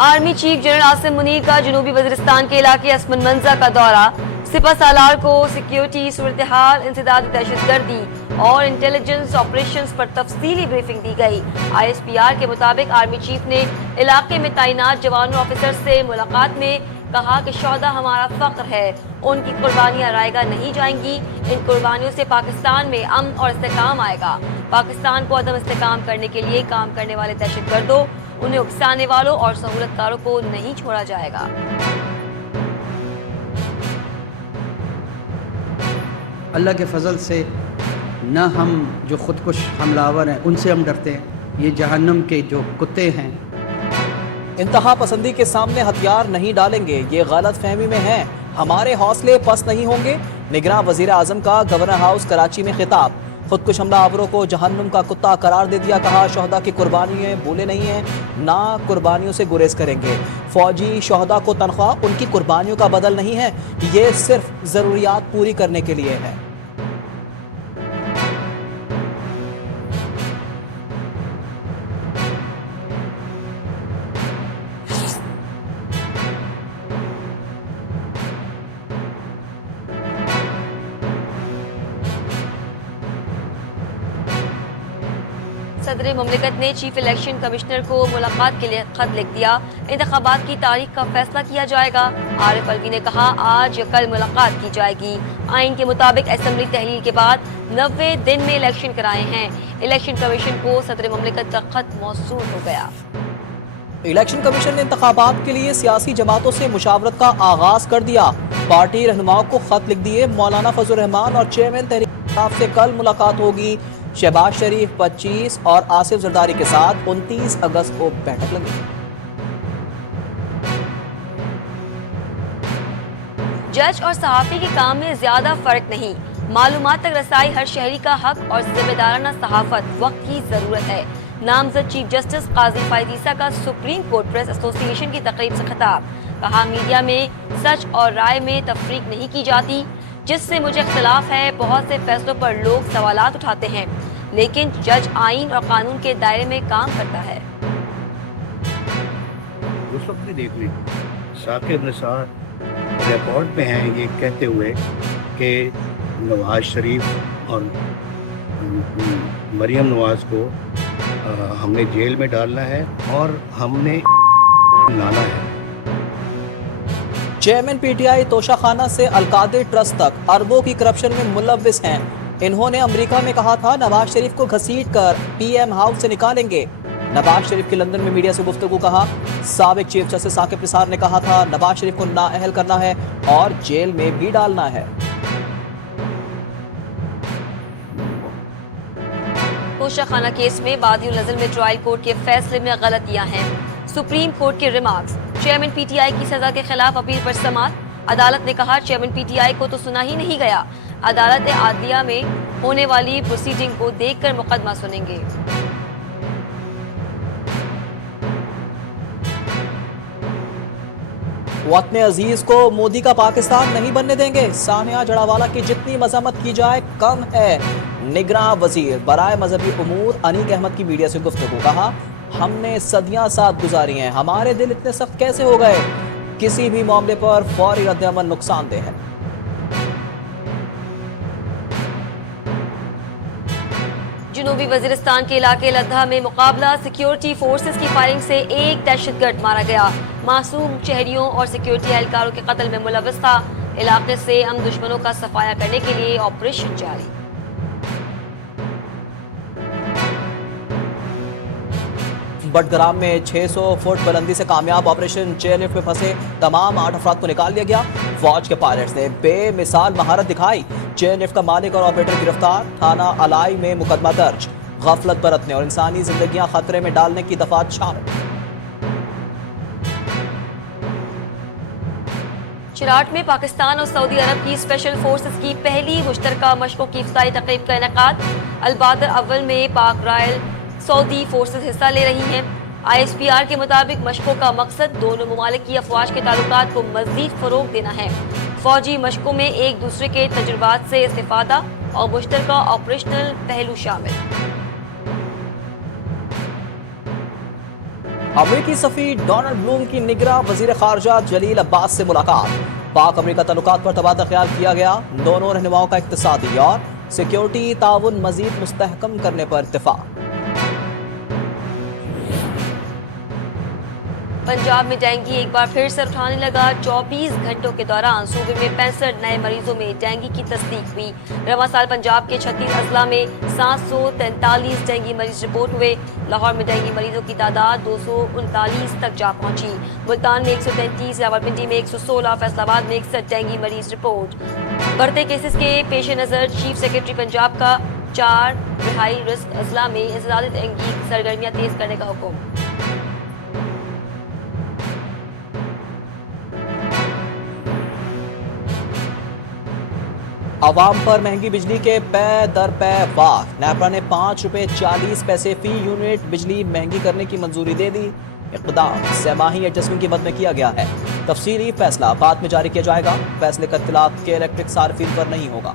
Army chief general Asim Munir का जनूबी वजीरिस्तान के इलाके असमन मंजा का दौरा। सिपा सालार को सिक्योरिटी सूरत हाल, इंसदाद दहशतगर्दी और इंटेलिजेंस ऑपरेशंस पर तफसीली ब्रीफिंग दी गई। ISPR के मुताबिक आर्मी चीफ ने इलाके में तैनात जवानों ऑफिसर से मुलाकात में कहा कि शोहदा हमारा फख्र है, उनकी कुर्बानियां रायगा नहीं जाएंगी। इन कुर्बानियों से पाकिस्तान में अमन और इस्तेकाम आएगा। पाकिस्तान को अदम इस्तेकाम करने के लिए काम करने वाले दहशतगर्दों, उन्हें उकसाने वालों और सहूलतकारों को नहीं छोड़ा जाएगा। अल्लाह के फजल से न हम जो खुदकुश हमलावर हैं उनसे हम डरते हैं, ये जहन्नुम के जो कुत्ते हैं। इंतहा पसंदी के सामने हथियार नहीं डालेंगे, ये गलत फहमी में है, हमारे हौसले पस्त नहीं होंगे। निगरान वजीर आजम का गवर्नर हाउस कराची में खिताब। खुदकुश हमलावरों को जहन्नुम का कुत्ता करार दे दिया, कहा शोहदा की कुर्बानियां भूले नहीं हैं, ना कुर्बानियों से गुरेज करेंगे। फौजी शोहदा को तनख्वाह उनकी कुर्बानियों का बदल नहीं है, ये सिर्फ जरूरियात पूरी करने के लिए है। सदर मुमलिकत ने चीफ इलेक्शन कमिश्नर को मुलाकात के लिए खत लिख दिया। इंतखाबात की तारीख का फैसला किया जाएगा। आरिफ अलवी ने कहा आज या कल मुलाकात की जाएगी। आइन के मुताबिक असेंबली तहलील के बाद 90 दिन में इलेक्शन कराए हैं। इलेक्शन कमीशन को सदर मुमलिकत का खत मौसूल हो गया। इलेक्शन कमीशन ने इंतखाबात के लिए सियासी जमातों से मुशावरत का आगाज कर दिया। पार्टी रहनुमाओं को खत लिख दिए। मौलाना फजल रहमान और चेयरमैन तहरीक इंसाफ से कल मुलाकात होगी। शहबाज शरीफ 25 और आसिफ जरदारी के साथ 29 अगस्त को बैठक लगी। जज और सहाफी के काम में ज्यादा फर्क नहीं, मालूमात तक रसाई हर शहरी का हक और जिम्मेदाराना सहाफत वक्त की जरूरत है। नामजद चीफ जस्टिस काजी फायद ईसा का सुप्रीम कोर्ट प्रेस एसोसिएशन की तकरीब से खिताब। कहा मीडिया में सच और राय में तफरीक नहीं की जाती, जिससे मुझे इख्तिलाफ है। बहुत से फैसलों पर लोग सवालात उठाते हैं, लेकिन जज आइन और कानून के दायरे में काम करता है। उस वक्त भी देख ली साकिब निसार रिकॉर्ड पे हैं ये कहते हुए कि नवाज शरीफ और मरियम नवाज को हमने जेल में डालना है और हमने लाना है। चेयरमैन PTI तोशाखाना से अलकादिर ट्रस्ट तक अरबों की करप्शन में मुलव्विस हैं। इन्होंने अमेरिका में कहा था नवाज शरीफ को घसीटकर PM हाउस से निकालेंगे। नवाज शरीफ की लंदन में मीडिया से गुफ्तगू। कहा साबिक चीफ जस्टिस साकिब निसार ने कहा था नवाज शरीफ को नाअहल करना है और जेल में भी डालना है। तोशाखाना केस में बादियुल नज़र में ट्रायल कोर्ट के फैसले में गलतियां हैं। सुप्रीम कोर्ट के रिमार्क्स। चेयरमैन PTI की सजा के खिलाफ अपील पर समाअत। अदालत ने कहा चेयरमैन PTI को तो सुना ही नहीं गया। अदालत आदलिया में होने वाली प्रोसीडिंग को देखकर मुकदमा सुनेंगे। वतन अजीज को मोदी का पाकिस्तान नहीं बनने देंगे। सानिया जड़ावाला की जितनी मजम्मत की जाए कम है। निगरान वजीर बराए मजहबी उमूर अनीक अहमद की मीडिया से गुफ्तगू। कहा हमने सदियां साथ गुजारी हैं, हमारे दिल इतने सख्त कैसे हो गए। किसी भी मामले पर फौरी रद्द-ए-अमल नुकसानदेह है। जनूबी वजीरिस्तान के इलाके लद्दा में मुकाबला। सिक्योरिटी फोर्सेस की फायरिंग से एक दहशतगर्द मारा गया। मासूम शहरियों और सिक्योरिटी एहलकारों के कत्ल में मुलव्विस था। इलाके से हम दुश्मनों का सफाया करने के लिए ऑपरेशन जारी। बटग्राम में 600 फुट बुलंदी से कामयाब ऑपरेशन। चेयरलिफ्ट में फंसे तमाम 8 अफराद को निकाल लिया गया। फौज के पायलट्स ने बेमिसाल महारत दिखाई। चेयरलिफ्ट का मालिक और ऑपरेटर गिरफ्तार। थाना अलाई में मुकदमा दर्ज। गफलत बरतने और इंसानी जिंदगियां खतरे में डालने की दफात शामिल। चिराट में पाकिस्तान और सऊदी अरब की स्पेशल फोर्सेस की पहली मुश्तरका मशकों की इफ्तारी तकरीब का इनेकाद। अलबादर अव्वल में पाक रॉयल सऊदी फोर्सेस हिस्सा ले रही हैं। ISPR के मुताबिक मशकों का मकसद दोनों ममालिक की अफवाज के ताल्लुकात को मजीद फरोग देना है। फौजी मशकों में एक दूसरे के तजुर्बात से इस्तिफादा और मुश्तरका ऑपरेशनल पहलू शामिल। अमरीकी सफीर डोनाल्ड ब्लूम की निगरां वजीर खारजा जलील अब्बास से मुलाकात। पाक अमरीका तल्लुकात पर तबादला ख्याल किया गया। दोनों रहनुमाओं का इक्तिसादी और सिक्योरिटी ताउन मजीद मुस्तहकम करने पर इत्तेफाक। पंजाब में डेंगू एक बार फिर सर उठाने लगा। 24 घंटों के दौरान सूबे में 65 नए मरीजों में डेंगू की तस्दीक हुई। रवां साल पंजाब के 36 अजला में 743 डेंगू मरीज रिपोर्ट हुए। लाहौर में डेंगू मरीजों की तादाद 239 तक जा पहुंची। मुल्तान में 133, रावलपिंडी में 116, फैसलाबाद में 61 डेंगू मरीज रिपोर्ट। बढ़ते केसेस के पेश नज़र चीफ सेक्रेटरी पंजाब का 4 रिहाई रिस्क अजला में इंसदाद डेंगू सरगर्मियां तेज करने का हुक्म। आवाम पर महंगी बिजली के पै दर पै वार। नेपरा ने 5 रुपए 40 पैसे फी यूनिट बिजली महंगी करने की मंजूरी दे दी। इक़दाम सहमाही एडजस्टमेंट की मद में किया गया है। तफसीली फैसला बाद में जारी किया जाएगा। फैसले का इत्तलात के इलेक्ट्रिक सार्फिन पर नहीं होगा।